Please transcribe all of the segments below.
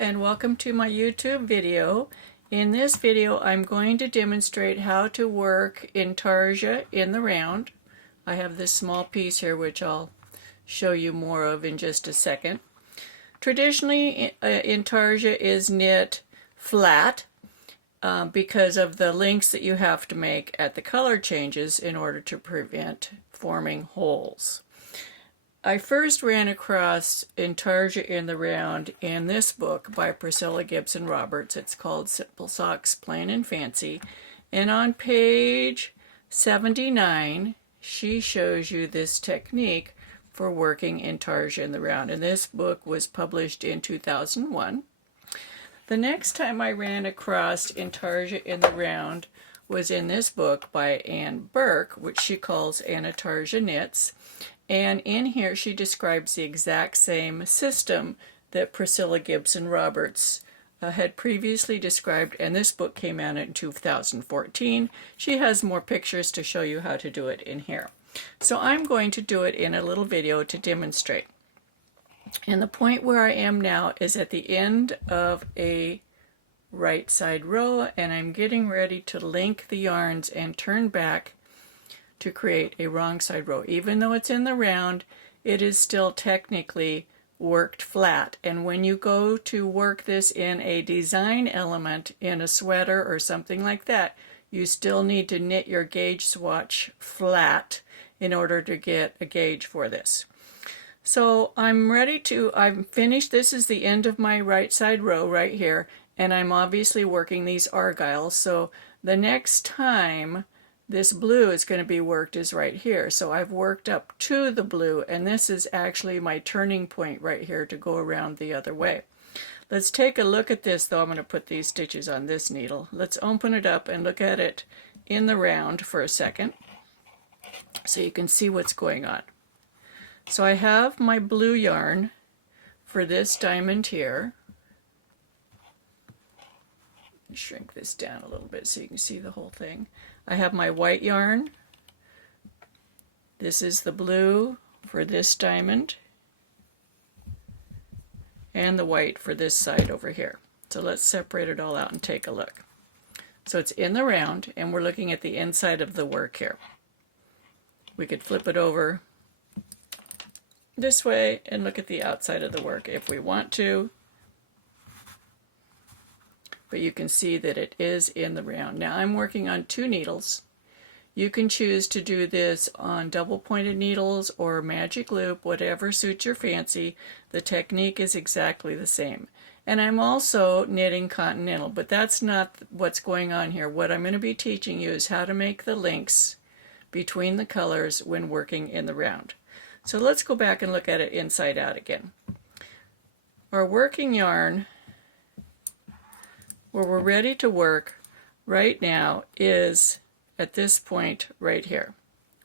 and welcome to my YouTube video. In this video I'm going to demonstrate how to work Intarsia in the round. I have this small piece here which I'll show you more of in just a second. Traditionally Intarsia is knit flat because of the links that you have to make at the color changes in order to prevent forming holes. I first ran across Intarsia in the Round in this book by Priscilla Gibson Roberts. It's called Simple Socks Plain and Fancy. And on page 79, she shows you this technique for working Intarsia in the Round. And this book was published in 2001. The next time I ran across Intarsia in the Round was in this book by Ann Burke, which she calls Intarsia Knits. And in here she describes the exact same system that Priscilla Gibson Roberts had previously described, and this book came out in 2014. She has more pictures to show you how to do it in here. So I'm going to do it in a little video to demonstrate. And the point where I am now is at the end of a right side row, and I'm getting ready to link the yarns and turn back to create a wrong side row. Even though it's in the round, it is still technically worked flat. And when you go to work this in a design element in a sweater or something like that, you still need to knit your gauge swatch flat in order to get a gauge for this. So I'm finished. This is the end of my right side row right here, and I'm obviously working these argyles. So the next time this blue is going to be worked is right here. So I've worked up to the blue, and this is actually my turning point right here to go around the other way. Let's take a look at this, though. I'm going to put these stitches on this needle. Let's open it up and look at it in the round for a second so you can see what's going on. So I have my blue yarn for this diamond here. Shrink this down a little bit so you can see the whole thing. I have my white yarn. This is the blue for this diamond, and the white for this side over here. So let's separate it all out and take a look. So it's in the round, and we're looking at the inside of the work here. We could flip it over this way and look at the outside of the work if we want to. But you can see that it is in the round. Now I'm working on 2 needles. You can choose to do this on double pointed needles or magic loop, whatever suits your fancy. The technique is exactly the same. And I'm also knitting continental, but that's not what's going on here. What I'm going to be teaching you is how to make the links between the colors when working in the round. So let's go back and look at it inside out again. Our working yarn, where we're ready to work right now, is at this point right here.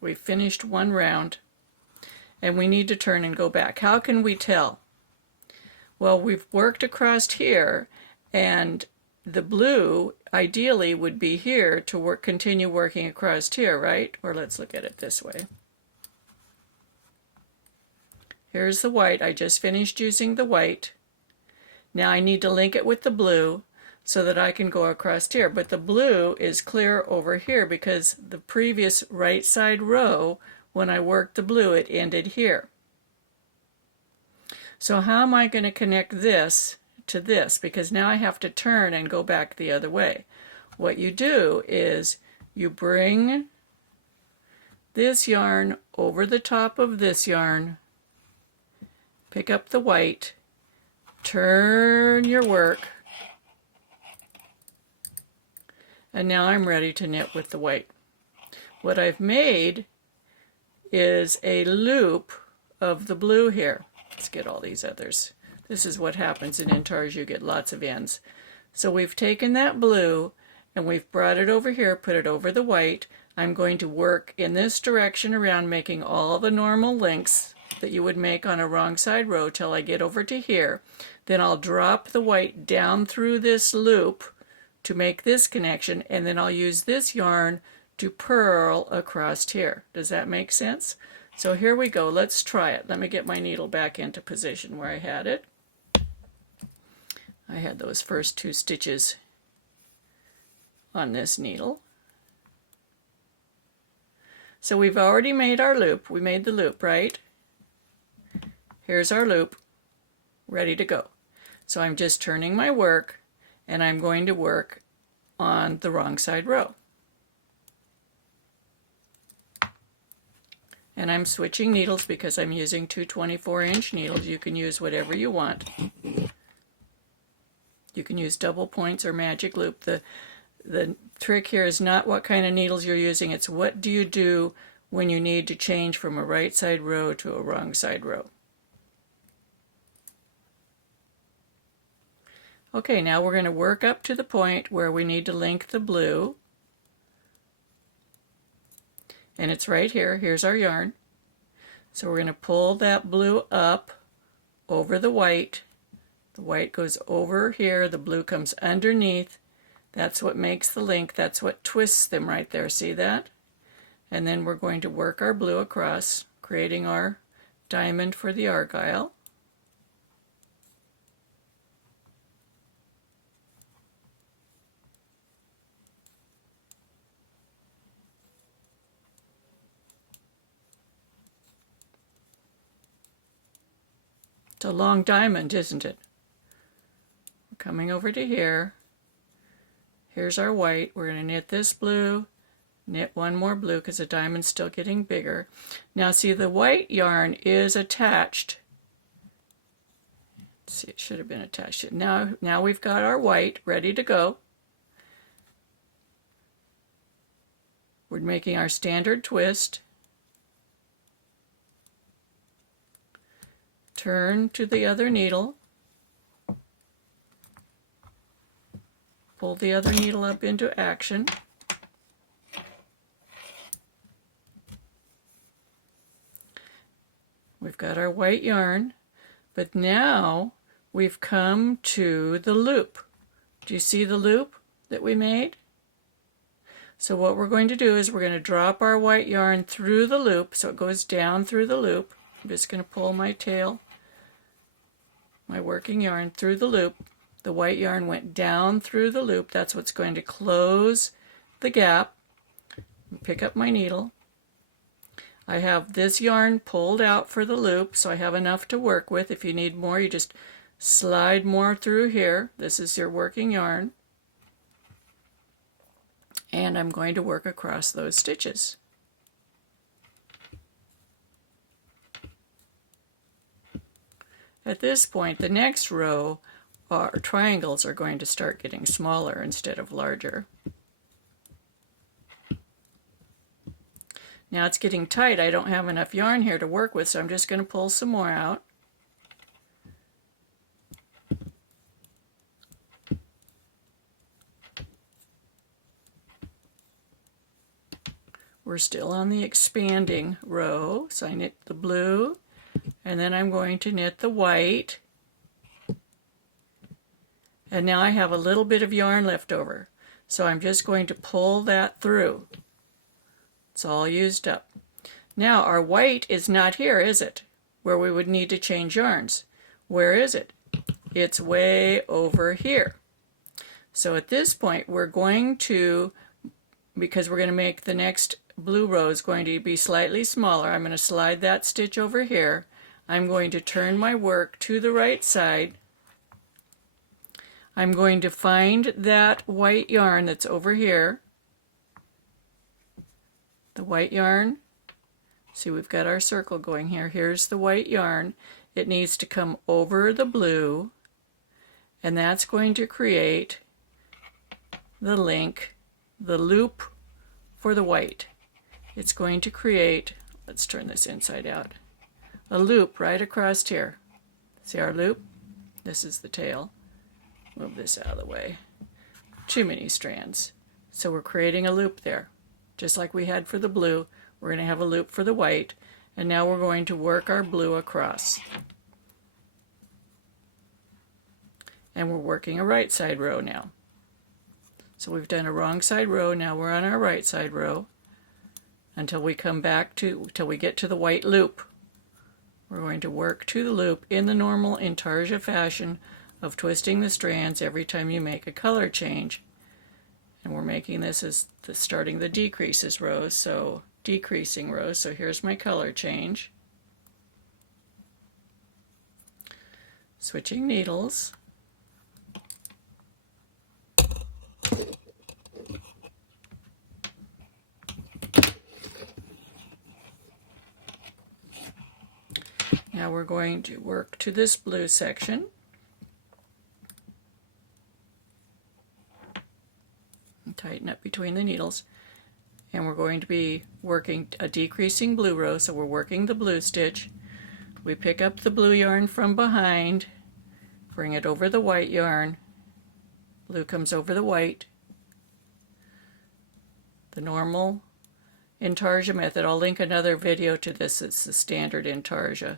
We've finished one round and we need to turn and go back. How can we tell? Well, we've worked across here, and the blue ideally would be here to continue working across here, right? Or let's look at it this way. Here's the white. I just finished using the white. Now I need to link it with the blue so that I can go across here. But the blue is clear over here because the previous right side row, when I worked the blue, it ended here. So how am I going to connect this to this? Because now I have to turn and go back the other way. What you do is you bring this yarn over the top of this yarn, pick up the white, turn your work, and now I'm ready to knit with the white. What I've made is a loop of the blue here. Let's get all these others. This is what happens in Intarsia. You get lots of ends. So we've taken that blue and we've brought it over here, put it over the white. I'm going to work in this direction around, making all the normal links that you would make on a wrong side row till I get over to here. Then I'll drop the white down through this loop to make this connection, and then I'll use this yarn to purl across here. Does that make sense? So here we go. Let's try it. Let me get my needle back into position where I had it. I had those first 2 stitches on this needle. So we've already made our loop. We made the loop, right? Here's our loop, ready to go. So I'm just turning my work, and I'm going to work on the wrong side row. And I'm switching needles because I'm using 2 24-inch needles. You can use whatever you want. You can use double points or magic loop. The trick here is not what kind of needles you're using, it's what do you do when you need to change from a right side row to a wrong side row. Okay, now we're going to work up to the point where we need to link the blue. And it's right here. Here's our yarn. So we're going to pull that blue up over the white. The white goes over here. The blue comes underneath. That's what makes the link. That's what twists them right there. See that? And then we're going to work our blue across, creating our diamond for the argyle. It's a long diamond, isn't it? We're coming over to here. Here's our white. We're going to knit this blue, knit one more blue because the diamond's still getting bigger. Now see, the white yarn is attached. Let's see, it should have been attached. Now we've got our white ready to go. We're making our standard twist. Turn to the other needle. Pull the other needle up into action. We've got our white yarn, but now we've come to the loop. Do you see the loop that we made? So what we're going to do is we're going to drop our white yarn through the loop so it goes down through the loop. I'm just going to pull my tail, my working yarn through the loop. The white yarn went down through the loop. That's what's going to close the gap. Pick up my needle. I have this yarn pulled out for the loop, so I have enough to work with. If you need more, you just slide more through here. This is your working yarn. And I'm going to work across those stitches. At this point, the next row, our triangles are going to start getting smaller instead of larger. Now it's getting tight. I don't have enough yarn here to work with, so I'm just going to pull some more out. We're still on the expanding row, so I knit the blue, and then I'm going to knit the white. And now I have a little bit of yarn left over, so I'm just going to pull that through. It's all used up. Now our white is not here, is it? Where we would need to change yarns. Where is it? It's way over here. So at this point we're going to, because we're going to make the next blue row is going to be slightly smaller, I'm going to slide that stitch over here. I'm going to turn my work to the right side. I'm going to find that white yarn that's over here. The white yarn. See, we've got our circle going here. Here's the white yarn. It needs to come over the blue, and that's going to create the link, the loop for the white. It's going to create, let's turn this inside out, a loop right across here. See our loop? This is the tail. Move this out of the way. Too many strands. So we're creating a loop there. Just like we had for the blue, we're going to have a loop for the white, and now we're going to work our blue across. And we're working a right side row now. So we've done a wrong side row, now we're on our right side row until we come back to, till we get to the white loop. We're going to work to the loop in the normal Intarsia fashion of twisting the strands every time you make a color change. And we're making this as starting the decreases rows, so decreasing rows. So here's my color change. Switching needles. Now we're going to work to this blue section. And tighten up between the needles. And we're going to be working a decreasing blue row, so we're working the blue stitch. We pick up the blue yarn from behind, bring it over the white yarn. Blue comes over the white. The normal Intarsia method. I'll link another video to this. It's the standard Intarsia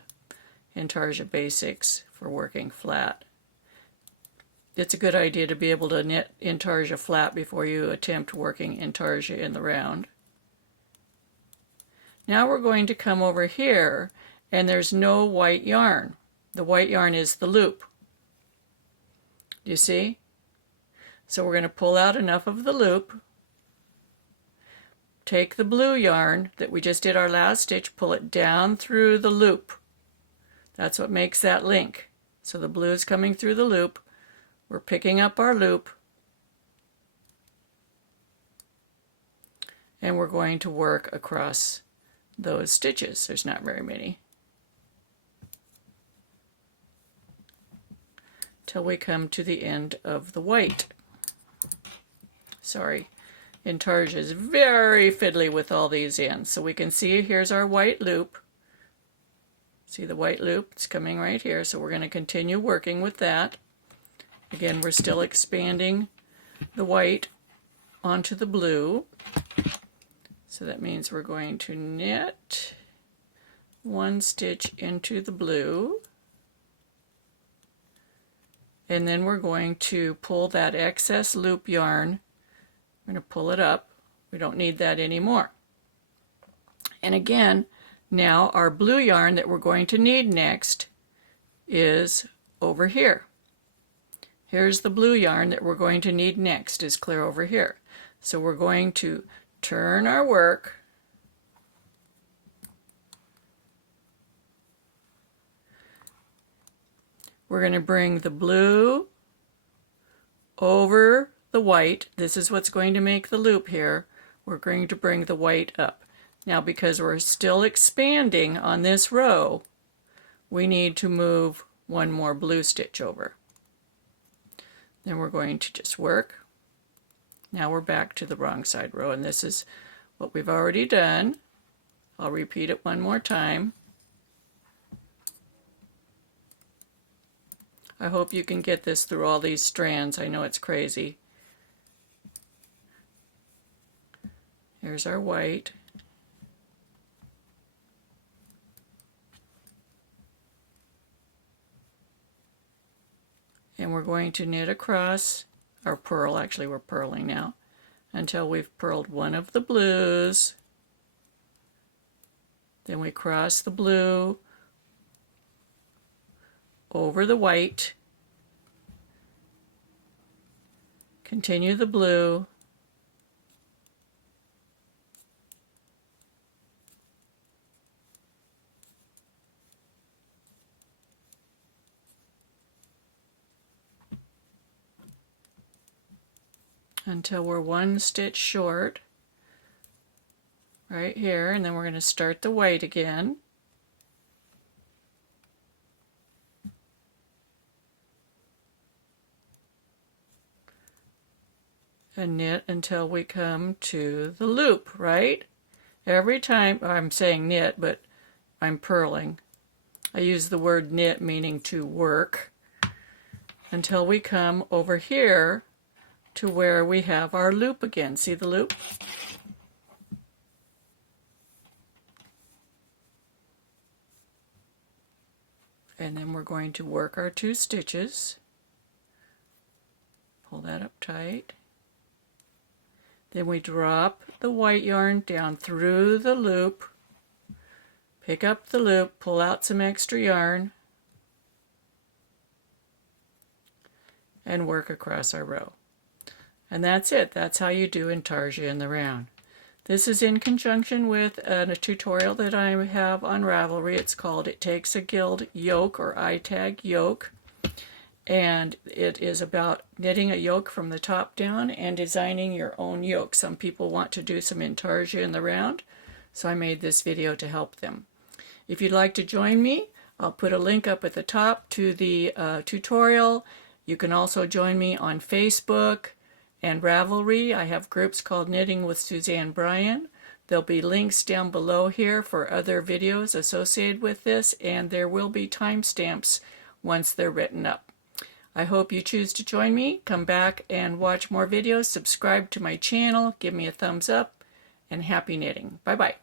basics for working flat. It's a good idea to be able to knit Intarsia flat before you attempt working Intarsia in the round. Now we're going to come over here, and there's no white yarn. The white yarn is the loop. Do you see? So we're going to pull out enough of the loop, take the blue yarn that we just did our last stitch, pull it down through the loop. That's what makes that link. So the blue is coming through the loop. We're picking up our loop, and we're going to work across those stitches. There's not very many. Till we come to the end of the white. Sorry, Intarsia is very fiddly with all these ends. So we can see here's our white loop. See the white loop? It's coming right here. So we're going to continue working with that. Again, we're still expanding the white onto the blue. So that means we're going to knit one stitch into the blue. And then we're going to pull that excess loop yarn. We're going to pull it up. We don't need that anymore. And again, now our blue yarn that we're going to need next is over here. Here's the blue yarn that we're going to need next, is clear over here. So we're going to turn our work. We're going to bring the blue over the white. This is what's going to make the loop here. We're going to bring the white up. Now, because we're still expanding on this row, we need to move one more blue stitch over. Then we're going to just work. Now we're back to the wrong side row, and this is what we've already done. I'll repeat it one more time. I hope you can get this through all these strands. I know it's crazy. Here's our white. And we're going to knit across our purl. Actually, we're purling now until we've purled one of the blues. Then we cross the blue over the white, continue the blue, until we're one stitch short right here, and then we're going to start the white again. And knit until we come to the loop, right? Every time, I'm saying knit, but I'm purling. I use the word knit meaning to work until we come over here to where we have our loop again. See the loop? And then we're going to work our 2 stitches. Pull that up tight. Then we drop the white yarn down through the loop, pick up the loop, pull out some extra yarn, and work across our row. And that's it. That's how you do Intarsia in the round. This is in conjunction with a tutorial that I have on Ravelry. It's called It Takes a Guild Yoke, or I-tag yoke. And it is about knitting a yoke from the top down and designing your own yoke. Some people want to do some Intarsia in the round, so I made this video to help them. If you'd like to join me, I'll put a link up at the top to the tutorial. You can also join me on Facebook and Ravelry. I have groups called Knitting with Suzanne Bryan. There'll be links down below here for other videos associated with this, and there will be timestamps once they're written up. I hope you choose to join me. Come back and watch more videos. Subscribe to my channel. Give me a thumbs up, and happy knitting. Bye-bye.